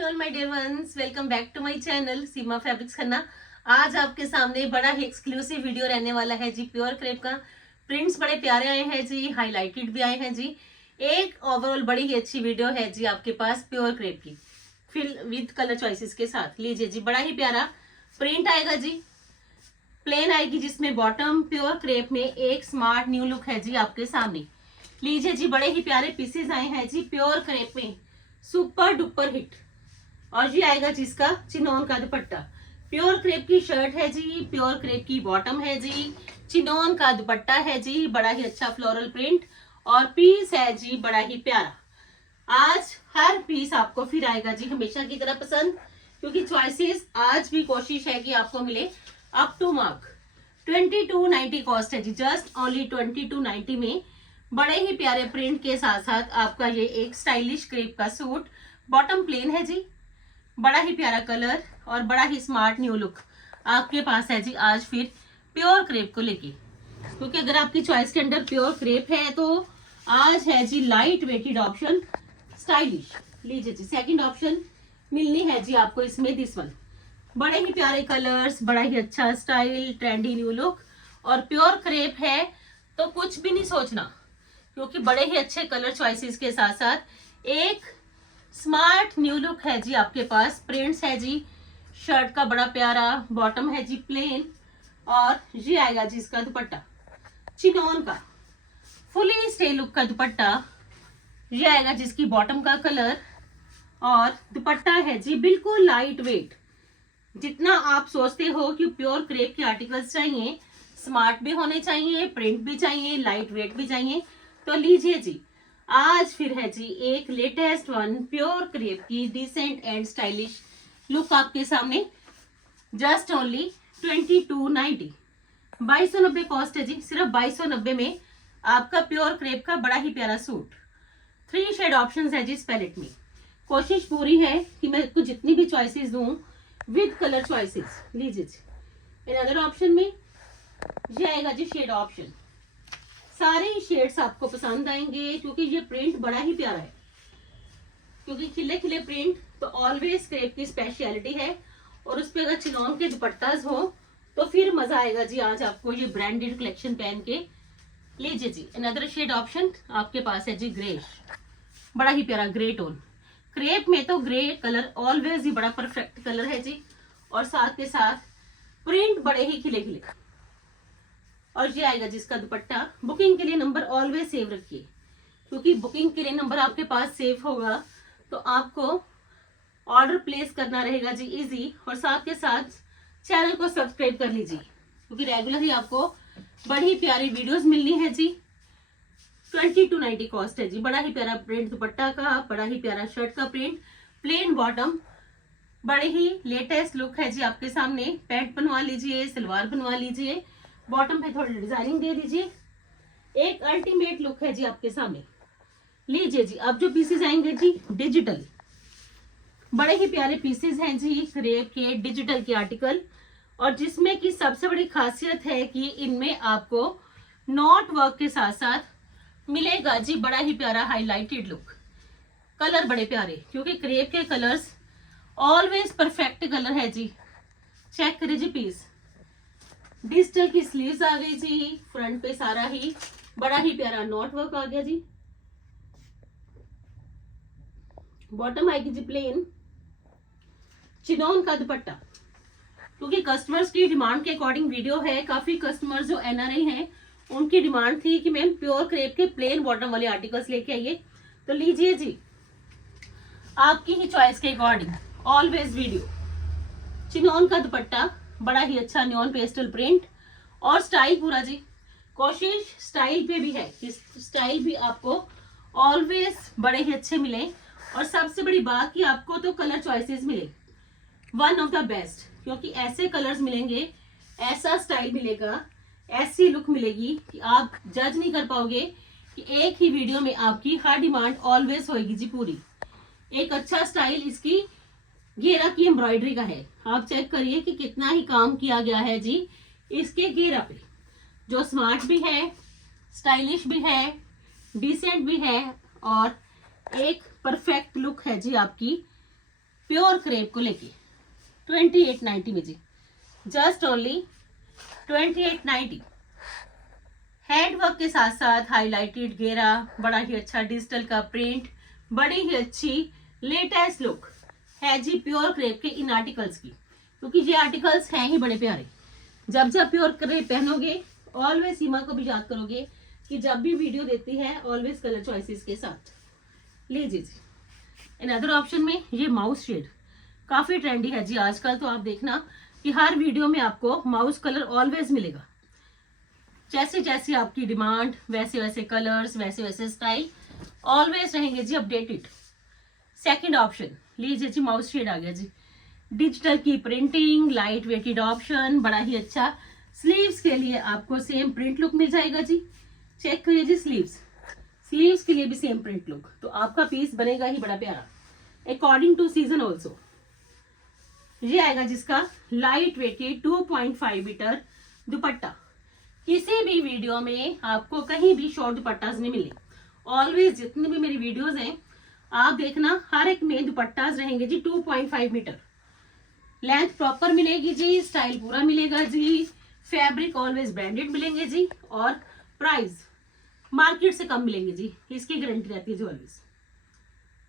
To all my dear ones, welcome back to my channel Seema fabrics Khanna. आज आपके सामने बड़ा ही एक्सक्लूसिव वीडियो रहने वाला है जी। प्योर क्रेप का प्रिंट्स बड़े प्यारे आए हैं जी, हाईलाइटेड भी आए हैं जी। एक ओवरऑल बड़ी ही अच्छी वीडियो है जी आपके पास प्योर क्रेप की, फिल विद कलर चॉइसेस के साथ। लीजिए जी, बड़ा ही प्यारा प्रिंट आएगा जी, प्लेन आएगी जिसमें बॉटम प्योर क्रेप में एक स्मार्ट न्यू लुक है जी आपके सामने। लीजिए जी, बड़े ही प्यारे पीसेस आए हैं जी प्योर क्रेप में, सुपर डुपर हिट। और ये आएगा जिसका चिनोन का दुपट्टा, प्योर क्रेप की शर्ट है जी, प्योर क्रेप की बॉटम है जी, चिनोन का दुपट्टा है जी, बड़ा ही अच्छा फ्लोरल प्रिंट और पीस है जी बड़ा ही प्यारा। आज हर पीस आपको फिर आएगा जी हमेशा की तरह पसंद, क्योंकि चॉइसेस आज भी कोशिश है कि आपको मिले अप टू मार्क। 2290 कॉस्ट है जी, जस्ट ओनली 2290 में बड़े ही प्यारे प्रिंट के साथ साथ आपका ये एक स्टाइलिश क्रेप का सूट। बॉटम प्लेन है जी, बड़ा ही प्यारा कलर और बड़ा ही स्मार्ट न्यू लुक आपके पास है जी आज फिर प्योर क्रेप को लेके। क्योंकि अगर आपकी चॉइस के अंदर प्योर क्रेप है तो आज है जी लाइट वेटेड ऑप्शन स्टाइलिश। लीजिए जी, सेकंड ऑप्शन मिलनी है जी आपको इसमें दिस वन। बड़े ही प्यारे कलर्स, बड़ा ही अच्छा स्टाइल, ट्रेंडी न्यू लुक और प्योर क्रेप है तो कुछ भी नहीं सोचना, क्योंकि बड़े ही अच्छे कलर चॉइसेस के साथ साथ एक स्मार्ट न्यू लुक है जी आपके पास। प्रिंट्स है जी शर्ट का बड़ा प्यारा, बॉटम है जी प्लेन और ये आएगा जी इसका दुपट्टा चिनोन का फुली स्टे लुक का दुपट्टा। ये आएगा जिसकी बॉटम का कलर और दुपट्टा है जी बिल्कुल लाइट वेट। जितना आप सोचते हो कि प्योर क्रेप के आर्टिकल्स चाहिए, स्मार्ट भी होने चाहिए, प्रिंट भी चाहिए, लाइट वेट भी चाहिए, तो लीजिए जी आज फिर है जी एक लेटेस्ट वन प्योर क्रेप की डिसेंट एंड स्टाइलिश लुक आपके सामने। जस्ट ओनली 2290, 2290 कॉस्ट है जी, सिर्फ 2290 में आपका प्योर क्रेप का बड़ा ही प्यारा सूट। 3 शेड ऑप्शंस है जी इस पैलेट में। कोशिश पूरी है कि मैं आपको जितनी भी चॉइसेस दूं विद कलर चॉइसेस। लीजिए जी, अनदर ऑप्शन में ये आएगा जी शेड ऑप्शन। सारे ही शेड्स आपको पसंद आएंगे क्योंकि ये प्रिंट बड़ा ही प्यारा है। क्योंकि खिले खिले प्रिंट तो ऑलवेज क्रेप की स्पेशलिटी है, और उस पे अगर चिनोन के दुपट्टास हो तो फिर मजा आएगा जी आज आपको ये ब्रांडेड कलेक्शन पहन के। लीजिए जी, अनदर शेड ऑप्शन आपके पास है जी ग्रे, बड़ा ही प्यारा ग्रे टोन। क्रेप में तो ग्रे कलर ऑलवेज ही बड़ा परफेक्ट कलर है जी, और साथ के साथ प्रिंट बड़े ही खिले खिले। और ये आएगा जिसका दुपट्टा। बुकिंग के लिए नंबर ऑलवेज सेव रखिए, क्योंकि बुकिंग के लिए नंबर आपके पास सेव होगा तो आपको ऑर्डर प्लेस करना रहेगा जी इजी, और साथ के साथ चैनल को सब्सक्राइब कर लीजिए, क्योंकि रेगुलर ही आपको बड़ी प्यारी वीडियोस मिलनी है जी। 2290 कॉस्ट है जी, बड़ा ही प्यारा प्रिंट दुपट्टा का, बड़ा ही प्यारा शर्ट का प्रिंट, प्लेन बॉटम, बड़े ही लेटेस्ट लुक है जी आपके सामने। पैंट बनवा लीजिए, सलवार बनवा लीजिए, बॉटम पे थोड़ी डिजाइनिंग दे दीजिए, एक अल्टीमेट लुक है जी आपके सामने। लीजिए जी, अब जो पीसेस आएंगे जी डिजिटल, बड़े ही प्यारे पीसेस हैं जी क्रेप के डिजिटल के आर्टिकल, और जिसमें की सबसे बड़ी खासियत है कि इनमें आपको नॉट वर्क के साथ साथ मिलेगा जी बड़ा ही प्यारा हाईलाइटेड लुक। कलर बड़े प्यारे, क्योंकि क्रेप के कलर्स ऑलवेज परफेक्ट कलर है जी। चेक करिए जी पीस, डिजिटल की स्लीव्स आ गई जी, फ्रंट पे सारा ही बड़ा ही प्यारा नॉट वर्क आ गया जी, बॉटम आएगी जी प्लेन, चिनोन का दुपट्टा। क्योंकि कस्टमर्स की डिमांड के अकॉर्डिंग वीडियो है, काफी कस्टमर्स जो एनआरआई हैं उनकी डिमांड थी कि मैम प्योर क्रेप के प्लेन बॉटम वाले आर्टिकल्स लेके आइए, तो लीजिए जी आपकी ही चॉइस के अकॉर्डिंग ऑलवेज वीडियो। चिनोन का दुपट्टा, बड़ा ही अच्छा न्योन पेस्टल प्रिंट और स्टाइल पूरा जी। कोशिश स्टाइल पे भी है कि स्टाइल भी आपको ऑलवेज बड़े ही अच्छे मिले, और सबसे बड़ी बात कि आपको तो कलर चॉइसेस मिले वन ऑफ द बेस्ट, क्योंकि ऐसे कलर्स मिलेंगे, ऐसा स्टाइल मिलेगा, ऐसी लुक मिलेगी कि आप जज नहीं कर पाओगे कि एक ही वीडियो में आपकी हर डिमांड ऑलवेज होगी जी पूरी। एक अच्छा स्टाइल इसकी घेरा की एम्ब्रॉयडरी का है, आप चेक करिए कि कितना ही काम किया गया है जी इसके घेरा पे, जो स्मार्ट भी है, स्टाइलिश भी है, डिसेंट भी है, और एक परफेक्ट लुक है जी आपकी प्योर क्रेप को लेके 2890 में जी, जस्ट ओनली 2890। हैंडवर्क के साथ साथ हाईलाइटेड घेरा, बड़ा ही अच्छा डिजिटल का प्रिंट, बड़ी ही अच्छी लेटेस्ट लुक है जी प्योर क्रेप के इन आर्टिकल्स की, क्योंकि ये आर्टिकल्स हैं ही बड़े प्यारे। जब जब प्योर क्रेप पहनोगे ऑलवेज सीमा को भी याद करोगे कि जब भी वीडियो देती है ऑलवेज कलर चॉइसेस के साथ। लीजिए जी, इन अदर ऑप्शन में ये माउस शेड काफी ट्रेंडी है जी आजकल, तो आप देखना कि हर वीडियो में आपको माउस कलर ऑलवेज मिलेगा। जैसे जैसे आपकी डिमांड वैसे वैसे कलर्स, वैसे वैसे स्टाइल ऑलवेज रहेंगे जी अपडेटेड। सेकंड ऑप्शन लीजिए जी, माउस शेड आ गया जी, डिजिटल की प्रिंटिंग, लाइट वेटेड ऑप्शन, बड़ा ही अच्छा। स्लीव्स के लिए आपको सेम प्रिंट लुक मिल जाएगा जी। चेक करिए जी स्लीव्स के लिए भी सेम प्रिंट लुक, तो आपका पीस बनेगा ही बड़ा प्यारा अकॉर्डिंग टू सीजन ऑल्सो। ये आएगा जिसका लाइट वेटेड 2.5 मीटर दुपट्टा। किसी भी वीडियो में आपको कहीं भी शॉर्ट दुपट्टास नहीं मिले। ऑलवेज जितने भी मेरी वीडियोस हैं आप देखना हर एक में दुपट्टास रहेंगे जी 2.5 मीटर। लेंथ प्रॉपर मिलेगी जी, स्टाइल पूरा मिलेगा जी, फैब्रिक ऑलवेज ब्रांडेड मिलेंगे जी, और प्राइस मार्केट से कम मिलेंगे जी, इसकी गारंटी रहती है जी ऑलवेज।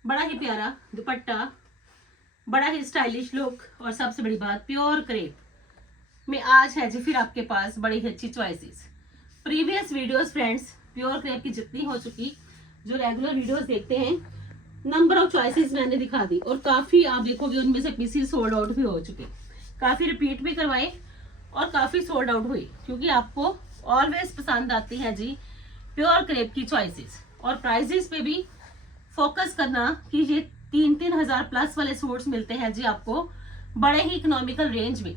बड़ा ही प्यारा दुपट्टा, बड़ा ही स्टाइलिश लुक, और सबसे बड़ी बात प्योर क्रेप में आज है जी फिर आपके पास बड़ी ही अच्छी choices. Previous videos friends pure crepe की जितनी हो चुकी, जो रेगुलर वीडियोस देखते हैं, नंबर ऑफ चॉइसेस मैंने दिखा दी, और काफी आप देखोगे उनमें से पीसेस सोल्ड आउट भी हो चुके, काफी रिपीट भी करवाए और काफी सोल्ड आउट हुई, क्योंकि आपको ऑलवेज पसंद आती है जी प्योर क्रेप की चॉइसेस। और प्राइजेस पे भी फोकस करना कि ये 3-3 हजार प्लस वाले सूट्स मिलते हैं जी आपको बड़े ही इकोनॉमिकल रेंज में।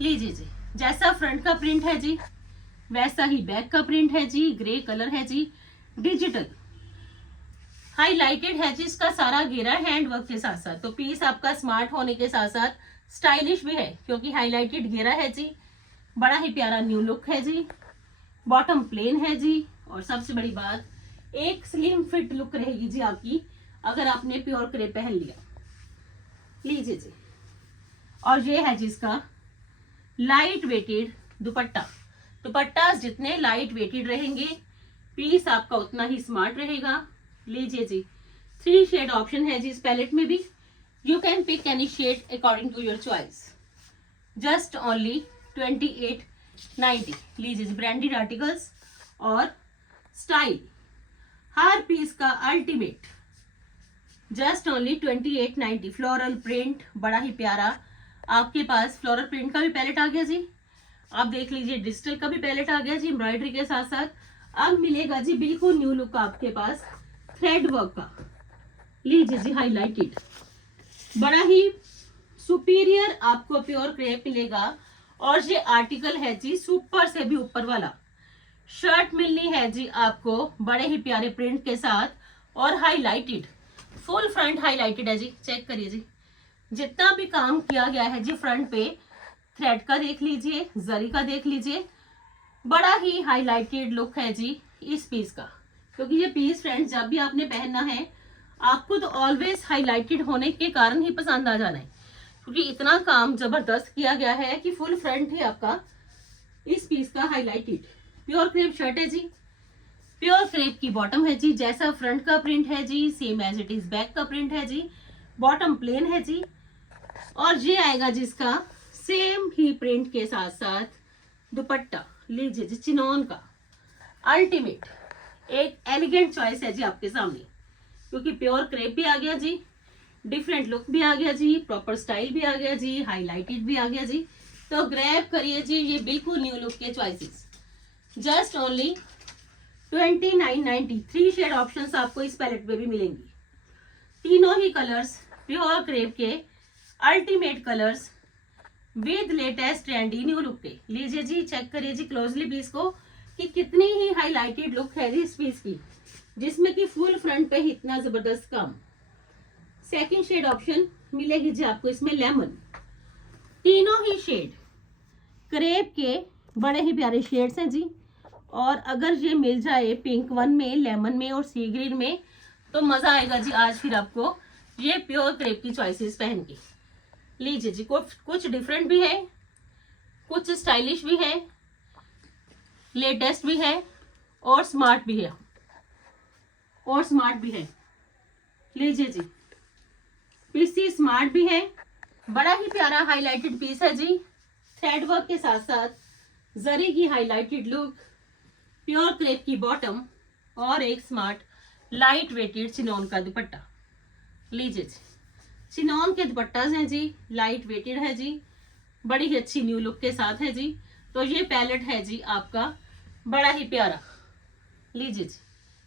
लीजिए जी, जैसा फ्रंट का प्रिंट है जी वैसा ही बैक का प्रिंट है जी, ग्रे कलर है जी, डिजिटल हाईलाइटेड है जी, इसका सारा घेरा हैंडवर्क के साथ साथ, तो पीस आपका स्मार्ट होने के साथ साथ स्टाइलिश भी है, क्योंकि हाईलाइटेड घेरा है जी, बड़ा ही प्यारा न्यू लुक है जी, बॉटम प्लेन है जी, और सबसे बड़ी बात एक स्लिम फिट लुक रहेगी जी आपकी अगर आपने प्योर क्रेप पहन लिया। लीजिए जी, और ये है जी इसका लाइट वेटेड दुपट्टा। दुपट्टा जितने लाइट वेटेड रहेंगे पीस आपका उतना ही स्मार्ट रहेगा। लीजिए जी, 3 शेड ऑप्शन है जी इस पैलेट में भी, you can pick any shade according to your choice. Just only 2890। लीजिए जी, ब्रांडेड आर्टिकल्स और स्टाइल हर पीस का ultimate, just only 2890। Floral print बड़ा ही प्यारा, आपके पास फ्लोरल प्रिंट का भी पैलेट आ गया जी, आप देख लीजिए डिजिटल का भी पैलेट आ गया जी एम्ब्रॉयडरी के साथ साथ। अब मिलेगा जी बिल्कुल न्यू लुक आपके पास थ्रेड वर्क का। लीजिए जी, हाईलाइटेड बड़ा ही सुपीरियर आपको प्योर क्रेप मिलेगा, और ये आर्टिकल है जी सुपर से भी ऊपर वाला। शर्ट मिलनी है जी आपको बड़े ही प्यारे प्रिंट के साथ, और हाईलाइटेड फुल फ्रंट हाईलाइटेड है जी। चेक करिए जी, जितना भी काम किया गया है जी फ्रंट पे, थ्रेड का देख लीजिए, जरी का देख लीजिए, बड़ा ही हाईलाइटेड लुक है जी इस पीस का। क्योंकि ये पीस फ्रेंड्स जब भी आपने पहनना है आपको तो ऑलवेज हाईलाइटेड होने के कारण ही पसंद आ जाना है, क्योंकि इतना काम जबरदस्त किया गया है कि फुल फ्रंट ही आपका इस पीस का हाईलाइटेड। प्योर क्रेप शर्ट है जी, प्योर क्रेप की बॉटम है जी, जैसा फ्रंट का प्रिंट है जी same as it is back का प्रिंट है जी, बॉटम प्लेन है जी, और ये आएगा जिसका सेम ही प्रिंट के साथ साथ दुपट्टा। लीजिए जी, चिनॉन का अल्टीमेट एक एलिगेंट चॉइस है जी आपके सामने, क्योंकि प्योर क्रेप भी आ गया जी, डिफरेंट लुक भी आ गया जी, प्रॉपर स्टाइल भी आ गया जी, हाईलाइटेड भी आ गया जी। तो ग्रैब करिए जी ये बिल्कुल न्यू लुक के choices. Just only 2990। 3 shade options आपको इस पैलेट में भी मिलेंगी, तीनों ही कलर्स प्योर क्रेप के ultimate colours with latest trendy new look के। लीजिए जी, चेक करिए जी क्लोजली पीस को कि कितनी ही हाईलाइटेड लुक है इस पीस की, जिसमें कि फुल फ्रंट पे ही इतना जबरदस्त काम। सेकंड शेड ऑप्शन मिलेगी जी आपको इसमें लेमन। तीनों ही शेड क्रेप के बड़े ही प्यारे शेड्स हैं जी, और अगर ये मिल जाए पिंक वन में, लेमन में और सी ग्रीन में तो मजा आएगा जी आज फिर आपको ये प्योर क्रेप की चॉइसेस पहन के। लीजिए जी, कुछ डिफरेंट भी है, कुछ स्टाइलिश भी है, लेटेस्ट भी है और स्मार्ट भी है, लीजिए जी, पीसी स्मार्ट भी है, बड़ा ही प्यारा हाईलाइटेड पीस है जी, थ्रेड वर्क के साथ साथ जरी की हाईलाइटेड लुक, प्योर क्रेप की बॉटम और एक स्मार्ट लाइट वेटेड चिनॉन का दुपट्टा। लीजिए जी, चिनॉन के दुपट्टा हैं जी, लाइट वेटेड है जी, बड़ी ही अच्छी न्यू लुक के साथ है जी। तो ये पैलेट है जी आपका बड़ा ही प्यारा। लीजिए जी,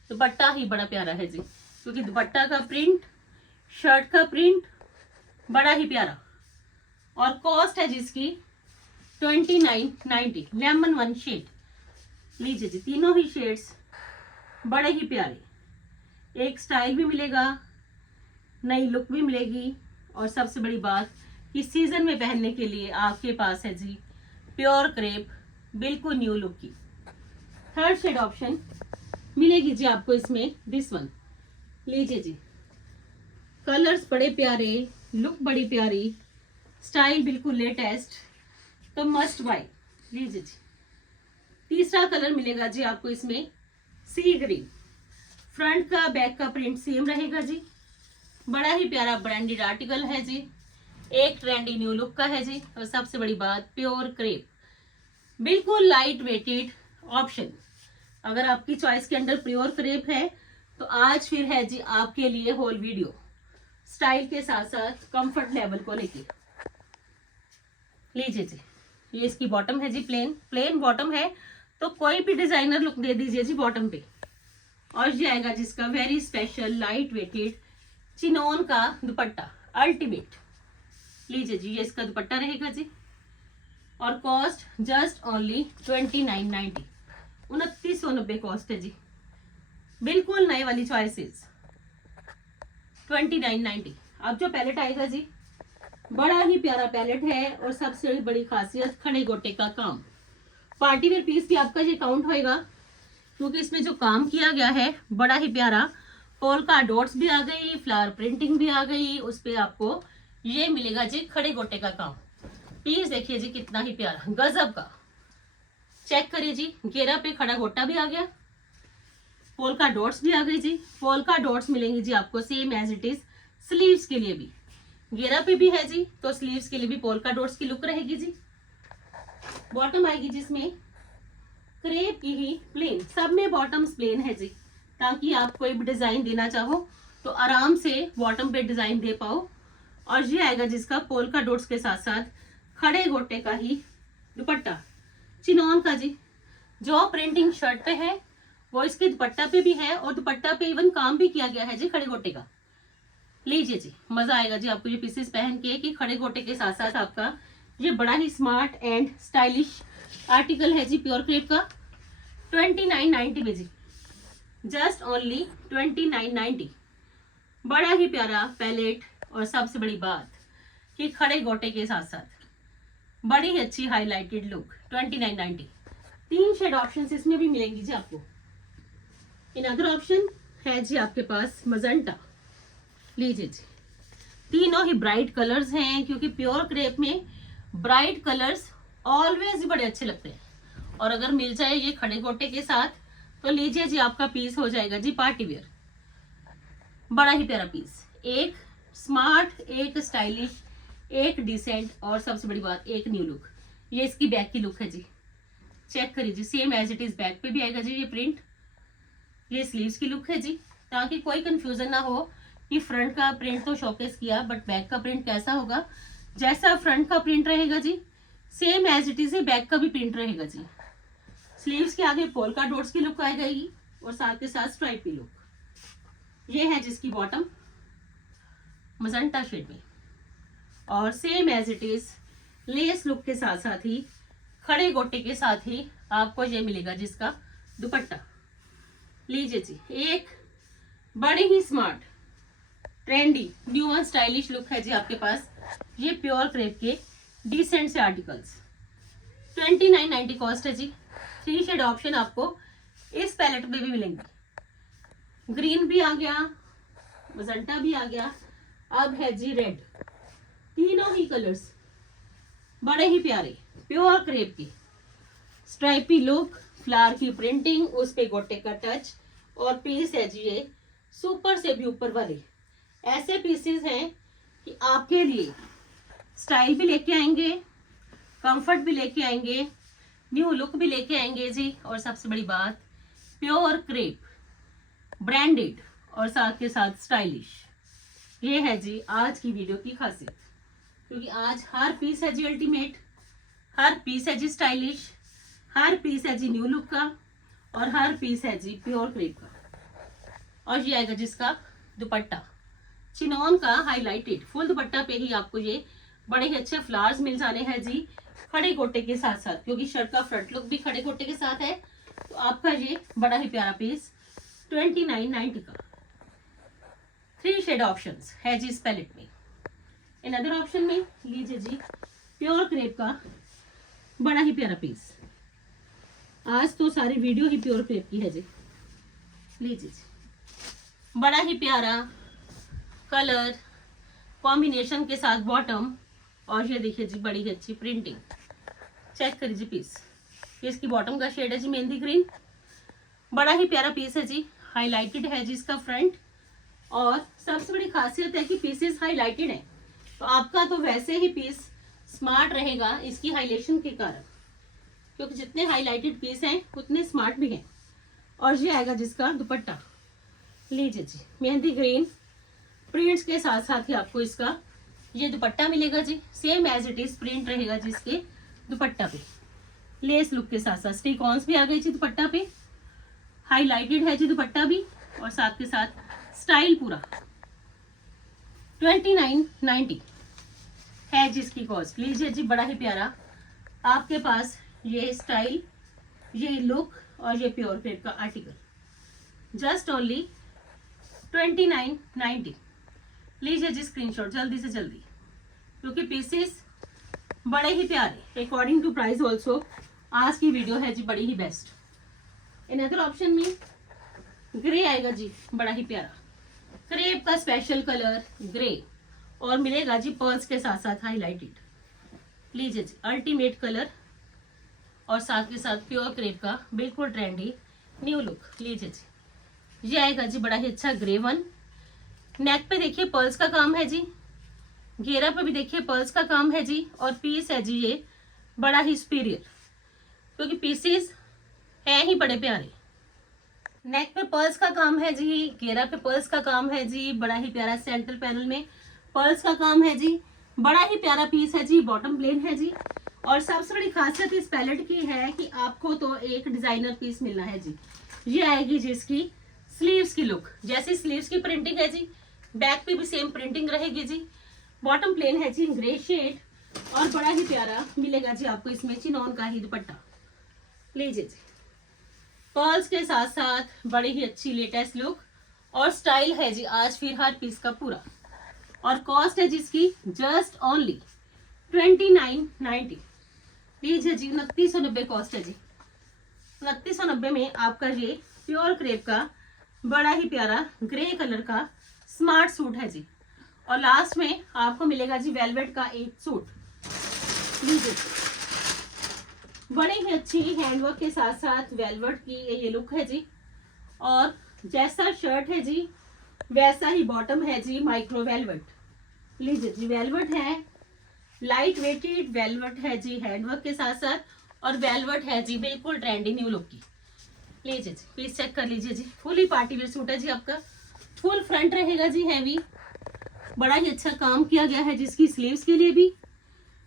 दुपट्टा ही बड़ा प्यारा है जी, क्योंकि दुपट्टा का प्रिंट, शर्ट का प्रिंट बड़ा ही प्यारा। और कॉस्ट है जिसकी 2990, लेमन 1 शेड। लीजिए जी, तीनों ही शेड्स बड़े ही प्यारे, एक स्टाइल भी मिलेगा, नई लुक भी मिलेगी, और सबसे बड़ी बात कि सीजन में पहनने के लिए आपके पास है जी प्योर क्रेप, बिल्कुल न्यू लुक की। थर्ड शेड ऑप्शन मिलेगी जी आपको इसमें, दिस वन। लीजिए जी, कलर्स बड़े प्यारे, लुक बड़ी प्यारी, स्टाइल बिल्कुल लेटेस्ट, तो मस्ट बाय। लीजिए जी, तीसरा कलर मिलेगा जी आपको इसमें, सी ग्रीन। फ्रंट का बैक का प्रिंट सेम रहेगा जी, बड़ा ही प्यारा ब्रांडेड आर्टिकल है जी, एक ट्रेंडी न्यू लुक का है जी, और सबसे बड़ी बात प्योर क्रेप, बिल्कुल लाइट वेटेड ऑप्शन। अगर आपकी चॉइस के अंदर प्योर क्रेप है तो आज फिर है जी आपके लिए होल वीडियो, स्टाइल के साथ साथ कंफर्ट लेवल को लेके। लीजिए जी, ये इसकी बॉटम है जी, प्लेन बॉटम है, तो कोई भी डिजाइनर लुक दे दीजिए जी बॉटम पे। और ये आएगा जिसका very special light weighted chinon का दुपट्टा, अल्टीमेट। लीजिए जी, ये इसका दुपट्टा रहेगा जी, और कॉस्ट जस्ट ओनली 2990, 2990 कॉस्ट है जी, बिल्कुल नए वाली चॉइसेस 2990। अब जो पैलेट आएगा जी, बड़ा ही प्यारा पैलेट है, और सबसे बड़ी खासियत खड़े गोटे का काम। पार्टी वेयर पीस भी आपका ये काउंट होएगा, क्योंकि इसमें जो काम किया गया है बड़ा ही प्यारा, पोल्का डॉट्स भी आ गई, फ्लावर प्रिंटिंग भी आ गई, उस पे आपको ये मिलेगा जी खड़े गोटे का काम। पीस देखिए जी कितना ही प्यारा, गजब का। चेक करिए जी, घेरा पे खड़ा गोटा भी आ गया, पोल्का डॉट्स भी आ गई जी, पोल्का डॉट्स मिलेंगे जी आपको same as it is sleeves के लिए भी, घेरा पे भी है जी, तो स्लीव्स के लिए भी पोल्का डॉट्स की लुक रहेगी जी। बॉटम आएगी जिसमें क्रेप की ही प्लेन, सब में बॉटम्स प्लेन है जी, ताकि आप कोई भी डिजाइन देना चाहो तो आराम से बॉटम पे डिजाइन दे पाओ। और ये आएगा जिसका पोल्का डॉट्स के साथ साथ खड़े गोटे का ही दुपट्टा, चिनॉन का जी, जो प्रिंटिंग शर्ट पे है वो इसके दुपट्टा पे भी है, और दुपट्टा पे इवन काम भी किया गया है जी खड़े गोटे का। लीजिए जी, मजा आएगा जी आपको ये पीसेस पहन के, कि खड़े गोटे के साथ साथ आपका ये बड़ा ही स्मार्ट एंड स्टाइलिश आर्टिकल है जी प्योर क्रेप का। 2990 में जी, जस्ट ओनली 2990, बड़ा ही प्यारा पैलेट, और सबसे बड़ी बात कि खड़े गोटे के साथ साथ बड़ी ही अच्छी हाईलाइटेड लुक। 2990, 3 शेड ऑप्शंस इसमें भी मिलेंगी जी आपको। इन अदर ऑप्शन है जी आपके पास मजेंटा। लीजिए जी, तीनों ही ब्राइट कलर्स हैं, क्योंकि प्योर क्रेप में ब्राइट कलर्स ऑलवेज ही बड़े अच्छे लगते हैं, और अगर मिल जाए ये खड़े गोटे के साथ तो लीजिए जी, आपका पीस हो जाएगा जी पार्टी वेयर, बड़ा ही प्यारा पीस, एक स्मार्ट, एक स्टाइलिश, एक डिसेंट, और सबसे बड़ी बात एक न्यू लुक। ये इसकी बैक की लुक है जी, चेक करिए जी, same as it is back पे भी आएगा जी ये प्रिंट। ये स्लीव्स की लुक है जी, ताकि कोई कंफ्यूजन ना हो कि फ्रंट का प्रिंट तो शोकेस किया बट बैक का प्रिंट कैसा होगा। जैसा फ्रंट का प्रिंट रहेगा जी, same as it is back का भी प्रिंट रहेगा जी। स्लीव्स के आगे पोल्का डॉट्स की लुक आएगी, और साथ के साथ स्ट्राइप की लुक। ये है जिसकी बॉटम मजेंटा शेड में, और same as it is lace look के साथ साथ ही खड़े गोटे के साथ ही आपको ये मिलेगा जिसका दुपट्टा। लीजिए जी, एक बड़े ही स्मार्ट, ट्रेंडी, न्यू और स्टाइलिश लुक है जी आपके पास, ये प्योर क्रेप के डिसेंट से आर्टिकल्स। 2990 कॉस्ट है जी। 3 शेड ऑप्शन आपको इस पैलेट में भी मिलेंगे, ग्रीन भी आ गया, मजेंटा भी आ गया, अब है जी रेड, तीनों ही कलर्स बड़े ही प्यारे, प्योर क्रेप की स्ट्राइपी लुक, फ्लावर की प्रिंटिंग, उस पे गोटे का टच, और पीस है जी ये सुपर से भी ऊपर वाले। ऐसे पीसेस हैं कि आपके लिए स्टाइल भी लेके आएंगे, कंफर्ट भी लेके आएंगे, न्यू लुक भी लेके आएंगे जी। और सबसे बड़ी बात, प्योर क्रेप, ब्रांडेड और साथ के साथ स्टाइलिश। ये है जी आज की वीडियो की खासियत, क्योंकि आज हर पीस है जी अल्टीमेट, हर पीस है जी स्टाइलिश, हर पीस है जी न्यू लुक का, और हर पीस है जी प्योर क्रेप का। और ये आएगा जिसका दुपट्टा, चिनॉन का हाईलाइटेड फुल दुपट्टा पे ही आपको ये बड़े ही अच्छे फ्लावर्स मिल जाने हैं जी, खड़े गोटे के साथ साथ, क्योंकि शर्ट का फ्रंट लुक भी खड़े गोटे के साथ है। तो आपका ये बड़ा ही प्यारा पीस 2990 का। 3 शेड ऑप्शंस है जी इस पैलेट में। इन अदर ऑप्शन में लीजिए जी प्योर क्रेप का बड़ा ही प्यारा पीस। आज तो सारी वीडियो ही प्योर क्रेप की है जी। लीजिए जी बड़ा ही प्यारा कलर कॉम्बिनेशन के साथ बॉटम, और ये देखिए जी बड़ी ही अच्छी प्रिंटिंग। चेक करिए जी पीस, ये इसकी बॉटम का शेड है जी मेहंदी ग्रीन, बड़ा ही प्यारा पीस है जी, हाईलाइटेड है जी इसका फ्रंट। और सबसे बड़ी खासियत है कि पीसेस हाईलाइटेड है, तो आपका तो वैसे ही पीस स्मार्ट रहेगा इसकी हाईलाइटेशन के कारण, क्योंकि जितने हाईलाइटेड पीस हैं उतने स्मार्ट भी हैं। और ये आएगा जिसका दुपट्टा, लीजिए जी मेहंदी ग्रीन प्रिंट्स के साथ साथ ही आपको इसका ये दुपट्टा मिलेगा जी, same as it is print रहेगा जी इसके दुपट्टा पे, लेस लुक के साथ साथ स्टिक-ऑन्स भी आ गई जी दुपट्टा पे, हाईलाइटेड है जी दुपट्टा भी, और साथ के साथ स्टाइल पूरा। 2990 है जिसकी कॉस्ट। लीजिए जी बड़ा ही प्यारा आपके पास ये स्टाइल, ये लुक और ये प्योर क्रेप का आर्टिकल, जस्ट ओनली 2990। लीजिए जी स्क्रीनशॉट जल्दी से जल्दी, क्योंकि पीसेस बड़े ही प्यारे, अकॉर्डिंग टू प्राइस ऑल्सो आज की वीडियो है जी बड़ी ही बेस्ट। इन अदर ऑप्शन में ग्रे आएगा जी, बड़ा ही प्यारा क्रेप का स्पेशल कलर ग्रे, और मिलेगा जी पर्ल्स के साथ साथ हाईलाइटेड। लीजिए जी अल्टीमेट कलर, और साथ के साथ प्योर क्रेप का बिल्कुल ट्रेंडी न्यू लुक। लीजिए जी ये आएगा जी बड़ा ही अच्छा ग्रे वन, नेक पे देखिए पर्ल्स का काम है जी, घेरा पे भी देखिए पर्ल्स का काम है जी, और पीस है जी ये बड़ा ही सुपीरियर, क्योंकि पीसेस है ही बड़े प्यारे। नेक पे पर्ल्स का काम है जी, घेरा पे पर्ल्स का काम है जी, बड़ा ही प्यारा सेंटर पैनल में पर्ल्स का काम है जी, बड़ा ही प्यारा पीस है जी, बॉटम प्लेन है जी। और सबसे बड़ी खासियत इस पैलेट की है कि आपको तो एक डिजाइनर पीस मिलना है जी। ये आएगी जी इसकी स्लीव्स की लुक, जैसी स्लीव्स की प्रिंटिंग है जी, बैक पे भी सेम प्रिंटिंग रहेगी जी, बॉटम प्लेन है जी ग्रे शेड, और बड़ा ही प्यारा मिलेगा जी आपको इसमें चिनॉन का ही दुपट्टा। लीजिए जी पर्ल्स के साथ साथ बड़ी ही अच्छी लेटेस्ट लुक और स्टाइल है जी आज फिर हर पीस का पूरा। और कॉस्ट है जिसकी जस्ट ओनली 2990। लीजिए जी 2990 कॉस्ट है जी। 2990 में आपका ये प्योर क्रेप का बड़ा ही प्यारा ग्रे कलर का स्मार्ट सूट है जी, और लास्ट में आपको मिलेगा जी वेलवेट का एक सूट। लीजिए बड़े ही अच्छी हैंडवर्क के साथ साथ वेलवेट की ये लुक है जी, और जैसा शर्ट है जी वैसा ही बॉटम है जी, माइक्रो वेलवेट। लीजिए जी वेलवेट है, लाइट वेटेड वेलवेट है जी हैंडवर्क के साथ साथ, और वेलवेट है जी बिल्कुल ट्रेंडी न्यू लुक की। लीजिए जी पीस चेक कर लीजिए जी, फुली पार्टी वेयर सूट है जी आपका, फुल फ्रंट रहेगा जी हैवी, बड़ा ही अच्छा काम किया गया है जिसकी स्लीव्स के लिए भी,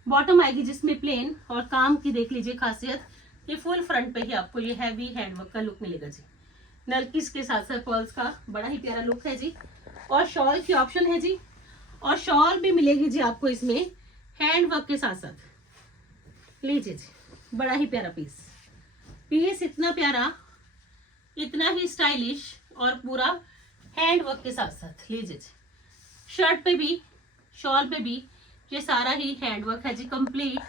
बॉटम आएगी जिसमें प्लेन, और काम की देख लीजिए खासियत, ये फुल फ्रंट पे ही आपको ये हैवी हैंडवर्क का लुक मिलेगा जी, नलकीस के साथ साथ पर्ल्स का बड़ा ही प्यारा लुक है जी। और शॉल की ऑप्शन है जी, और शॉल भी मिलेगी जी आपको इसमें हैंडवर्क के साथ साथ। लीजिए जी बड़ा ही प्यारा पीस, पीस इतना प्यारा, इतना ही स्टाइलिश, और पूरा हैंडवर्क के साथ साथ। लीजिए जी शर्ट पे भी शॉल पे भी ये सारा ही हैंडवर्क है जी कंप्लीट।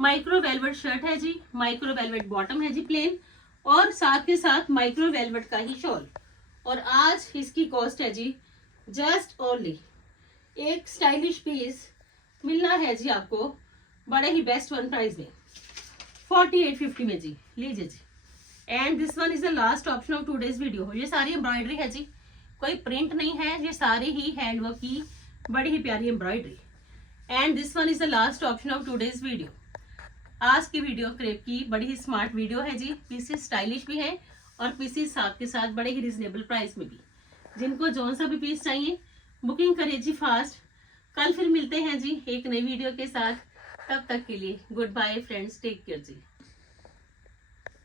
माइक्रो वेलवेट शर्ट है जी, माइक्रो वेलवेट बॉटम है जी प्लेन, और साथ के साथ माइक्रो वेलवेट का ही शॉल। और आज इसकी कॉस्ट है जी जस्ट ओनली एक स्टाइलिश पीस मिलना है जी आपको बड़े ही बेस्ट वन प्राइस में 4850 में जी। लीजिए जी। And this one is the last option of today's video. ये सारी एम्ब्रॉयडरी है जी, कोई प्रिंट नहीं है, ये सारी ही हैंडवर्क की बड़ी ही प्यारी embroidery. And this one is the last option of today's video. आज की वीडियो क्रेप की बड़ी ही स्मार्ट वीडियो है जी। पीसेस स्टाइलिश भी है और पीसेस साथ के साथ बड़े ही रिजनेबल प्राइस में भी। जिनको जौन सा भी पीस चाहिए बुकिंग करिए जी फास्ट। कल फिर मिलते हैं जी एक नई वीडियो के साथ। तब तक के लिए goodbye friends, take care जी।